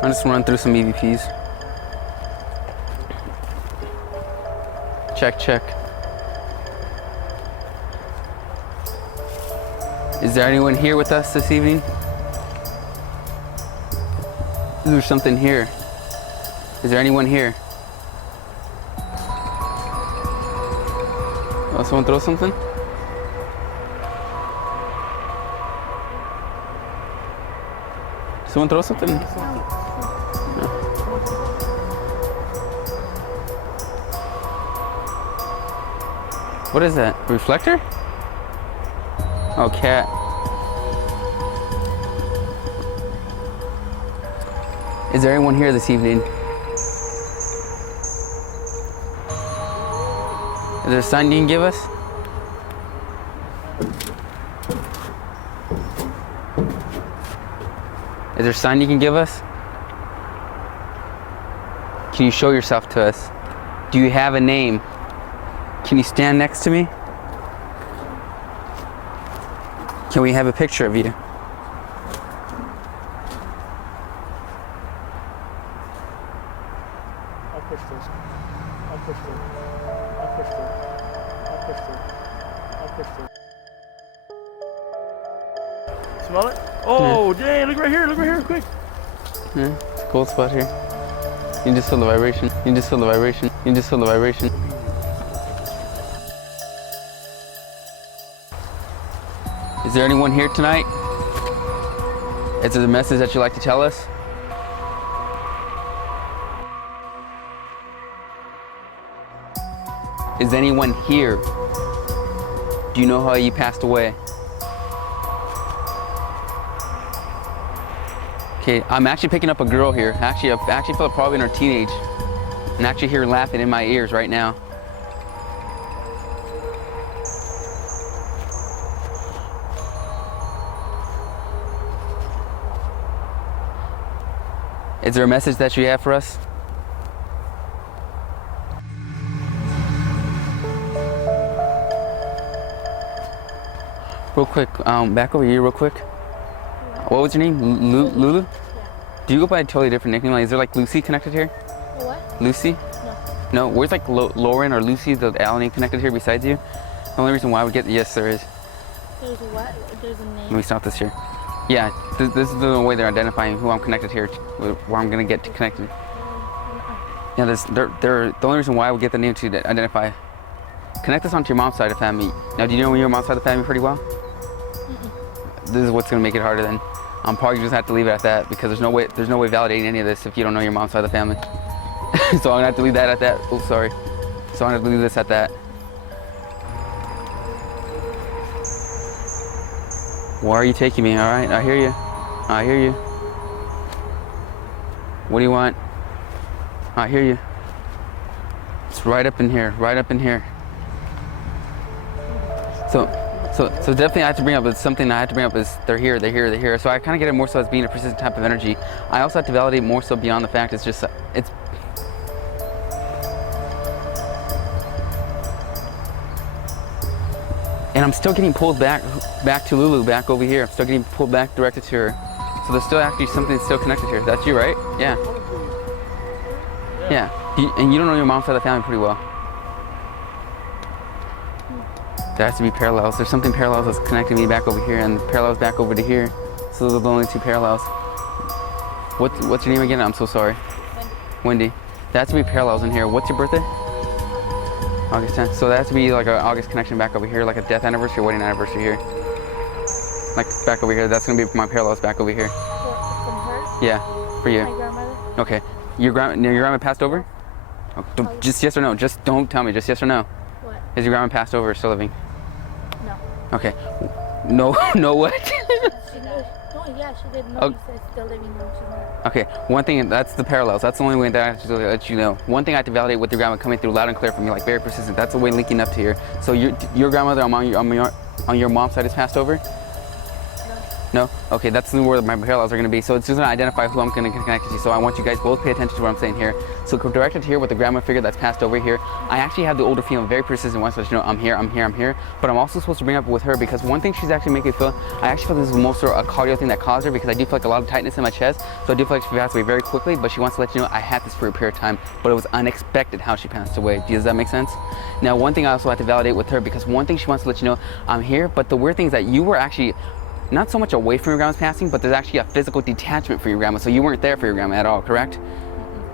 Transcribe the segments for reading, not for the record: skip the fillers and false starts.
I'm just run through some EVPs. Check, check. Is there anyone here with us this evening? Is there something here? Is there anyone here? Oh, someone throw something? Someone throw something? No. What is that? A reflector? Oh, cat. Is there anyone here this evening? Is there a sign you can give us? Is there a sign you can give us? Can you show yourself to us? Do you have a name? Can you stand next to me? Can we have a picture of you? I'll push this. I'll push this. I'll push this. I'll push this. I'll push this. Smell it? Oh, yeah. Dang, look right here, quick. Yeah, it's a cool spot here. You can just feel the vibration. You can just feel the vibration. You can just feel the vibration. Is there anyone here tonight? Is there a message that you'd like to tell us? Is anyone here? Do you know how you passed away? Okay, I'm actually picking up a girl here. I actually feel probably in her teenage. And actually hear her laughing in my ears right now. Is there a message that you have for us? Real quick, back over here real quick. What was your name? Lulu? Yeah. Do you go by a totally different nickname? Like, is there like Lucy connected here? What? Lucy? No. No? Where's like Lauren or Lucy, the Alan name connected here besides you? The only reason why we get, yes there is. There's a what? There's a name. Let me stop this here. Yeah, this is the way they're identifying who I'm connected here, where I'm gonna get to connected. Yeah, the only reason why we get the name to identify. Connect us onto your mom's side of the family. Now, do you know your mom's side of the family pretty well? This is what's gonna make it harder then. I'm probably just have to leave it at that because there's no way validating any of this if you don't know your mom's side of the family. So I'm gonna have to leave that at that. Oh, sorry. So I'm gonna have to leave this at that. Why are you taking me? All right, I hear you. I hear you. What do you want? I hear you. It's right up in here, right up in here. So definitely I have to bring up, it's something I have to bring up is they're here, they're here, they're here. So I kind of get it more so as being a persistent type of energy. I also have to validate more so beyond the fact it's just, it's, and I'm still getting pulled back to Lulu, back over here. I'm still getting pulled back, directed to her. So there's still actually something still connected here. That's you, right? Yeah. Yeah. And you don't know your mom's side of the family pretty well. There has to be parallels. There's something parallels that's connecting me back over here and parallels back over to here. So those are the only two parallels. What's your name again? I'm so sorry. Wendy. There has to be parallels in here. What's your birthday? August 10th. So that has to be like an August connection back over here, like a death anniversary, wedding anniversary here. Like back over here. That's gonna be my parallels back over here. From her? Yeah, for you. My grandmother? Okay. Your grandma passed over? Oh, just yes or no. Just don't tell me. Just yes or no. What? Is your grandma passed over or still living? No. Okay. No. No what? She did. Oh yeah, she did. No, Oh. he said still living. No, she's not. Okay, one thing, that's the parallels. That's the only way that I have to let you know. One thing I have to validate with your grandma coming through loud and clear for me, like very persistent. That's the way linking up to here. So your grandmother on your mom's side has passed over? No? Okay, that's where my parallels are going to be. So it's just going to identify who I'm going to connect to. So I want you guys both pay attention to what I'm saying here. So directed here with the grandma figure that's passed over here, I actually have the older female very persistent wants to let you know I'm here, I'm here, I'm here. But I'm also supposed to bring up with her because one thing she's actually making me feel, I actually feel this is most sort of a cardio thing that caused her because I do feel like a lot of tightness in my chest. So I do feel like she passed away very quickly, but she wants to let you know I had this for a period of time, but it was unexpected how she passed away. Does that make sense? Now, one thing I also have to validate with her because one thing she wants to let you know I'm here, but the weird thing is that you were actually not so much away from your grandma's passing, but there's actually a physical detachment from your grandma. So you weren't there for your grandma at all, correct?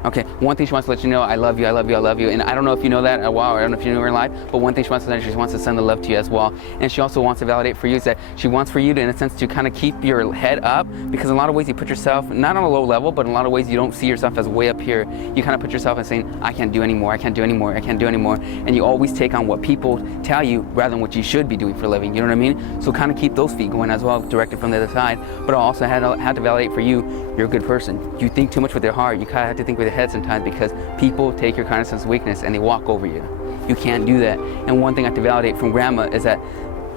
Okay, one thing she wants to let you know, I love you, I love you, I love you. And I don't know if you know that, wow, I don't know if you know her in life, but one thing she wants to send, she wants to send the love to you as well. And she also wants to validate for you is that she wants for you to, in a sense, to kind of keep your head up, because in a lot of ways you put yourself, not on a low level, but in a lot of ways you don't see yourself as way up here. You kind of put yourself as saying, I can't do anymore, I can't do anymore, I can't do anymore. And you always take on what people tell you rather than what you should be doing for a living, you know what I mean? So kind of keep those feet going as well, directed from the other side. But I also had to validate for you, you're a good person. You think too much with your heart, you kind of have to think with your head sometimes because people take your kindness as weakness and they walk over you. You can't do that. And one thing I have to validate from grandma is that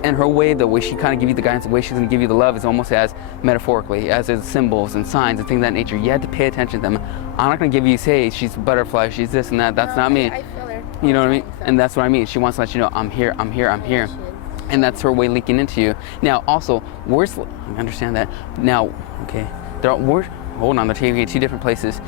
in her way, the way she kind of give you the guidance, the way she's going to give you the love is almost as metaphorically, as is symbols and signs and things of that nature. You have to pay attention to them. I'm not going to give you, say, she's a butterfly, she's this and that. That's not me. I feel her. You know what I mean? And that's what I mean. She wants to let you know, I'm here, I'm here, I'm here. And that's her way linking into you. Now, also, I understand that. Now, okay, hold on, they're taking you to two different places.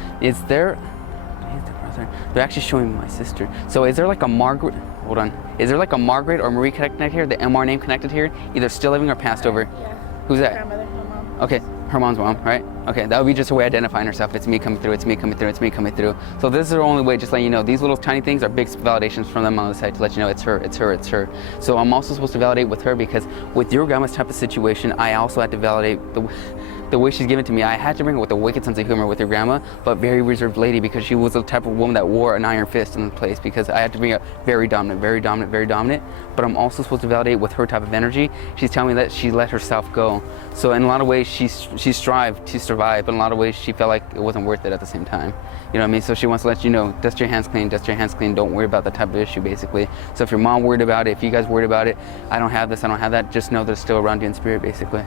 They're actually showing my sister. So is there like a Margaret, hold on. Is there like a Margaret or Marie connected here, the MR name connected here? Either still living or passed over? Yeah. Who's that? Grandmother, her mom. Okay, her mom's mom, right? Okay, that would be just a way of identifying herself. It's me coming through, it's me coming through, it's me coming through. So this is her only way, just letting you know, these little tiny things are big validations from them on the side to let you know it's her, it's her, it's her. So I'm also supposed to validate with her because with your grandma's type of situation, I also had to validate the way she's given to me. I had to bring her with a wicked sense of humor with your grandma, but very reserved lady because she was the type of woman that wore an iron fist in the place because I had to bring her very dominant, very dominant, very dominant. But I'm also supposed to validate with her type of energy. She's telling me that she let herself go. So in a lot of ways, she strived to survive, but in a lot of ways, she felt like it wasn't worth it at the same time. You know what I mean? So she wants to let you know, dust your hands clean, dust your hands clean. Don't worry about that type of issue, basically. So if your mom worried about it, if you guys worried about it, I don't have this, I don't have that, just know that it's still around you in spirit, basically.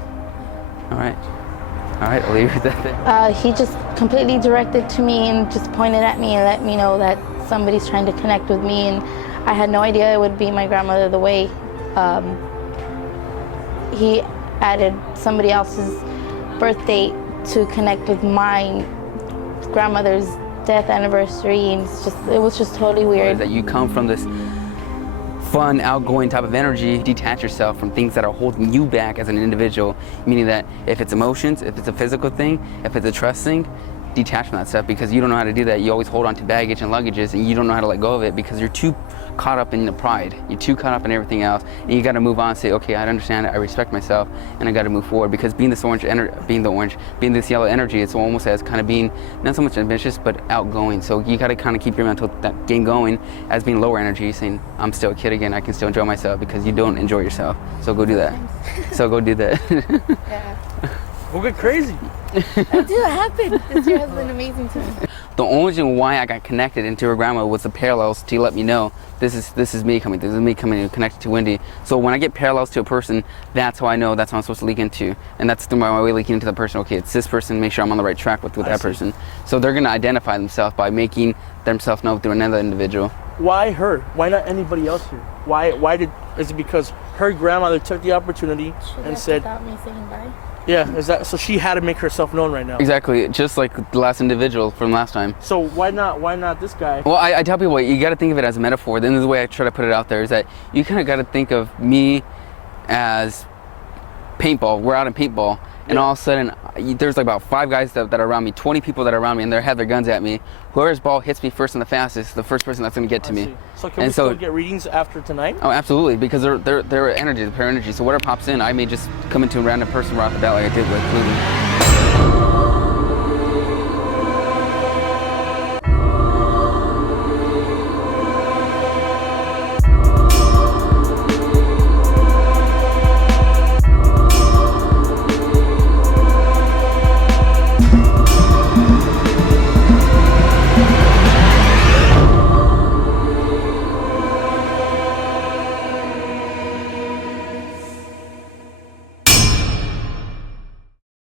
All right. All right, I'll leave it at that. He just completely directed to me and just pointed at me and let me know that somebody's trying to connect with me, and I had no idea it would be my grandmother the way. He added somebody else's birth date to connect with my grandmother's death anniversary, and it was just totally weird. That you come from this fun, outgoing type of energy, detach yourself from things that are holding you back as an individual, meaning that if it's emotions, if it's a physical thing, if it's a trust thing, detach from that stuff because you don't know how to do that. You always hold on to baggage and luggages and you don't know how to let go of it because you're too caught up in the pride. You're too caught up in everything else, and you got to move on and say, okay, I understand it, I respect myself, and I got to move forward because being this this yellow energy, it's almost as kind of being not so much ambitious but outgoing. So you got to kind of keep your mental game going as being lower energy, saying I'm still a kid again, I can still enjoy myself because you don't enjoy yourself. So go do that. So go do that. Yeah. We'll get crazy. I do, it happened. This year has been amazing to me. The only reason why I got connected into her grandma was the parallels to let me know this is me coming and connected to Wendy. So when I get parallels to a person, that's how I know that's what I'm supposed to leak into, and that's my way leaking into the person. Okay, it's this person. Make sure I'm on the right track with that person. So they're gonna identify themselves by making themselves know through another individual. Why her? Why not anybody else here? Is it because her grandmother took the opportunity and said, without me saying bye? yeah, is that so she had to make herself known right now? Exactly, just like the last individual from last time. So why not this guy? Well, I tell people, you got to think of it as a metaphor. Then the way I try to put it out there is that you kind of got to think of me as paintball. We're out in paintball, and all of a sudden, there's like about 5 guys that are around me, 20 people that are around me, and they have their guns at me. Whoever's ball hits me first and the fastest, the first person that's going to get to me. So can we still get readings after tonight? Oh, absolutely, because they're energy, the pure energy. So whatever pops in, I may just come into a random person right off the bat like I did with LULU.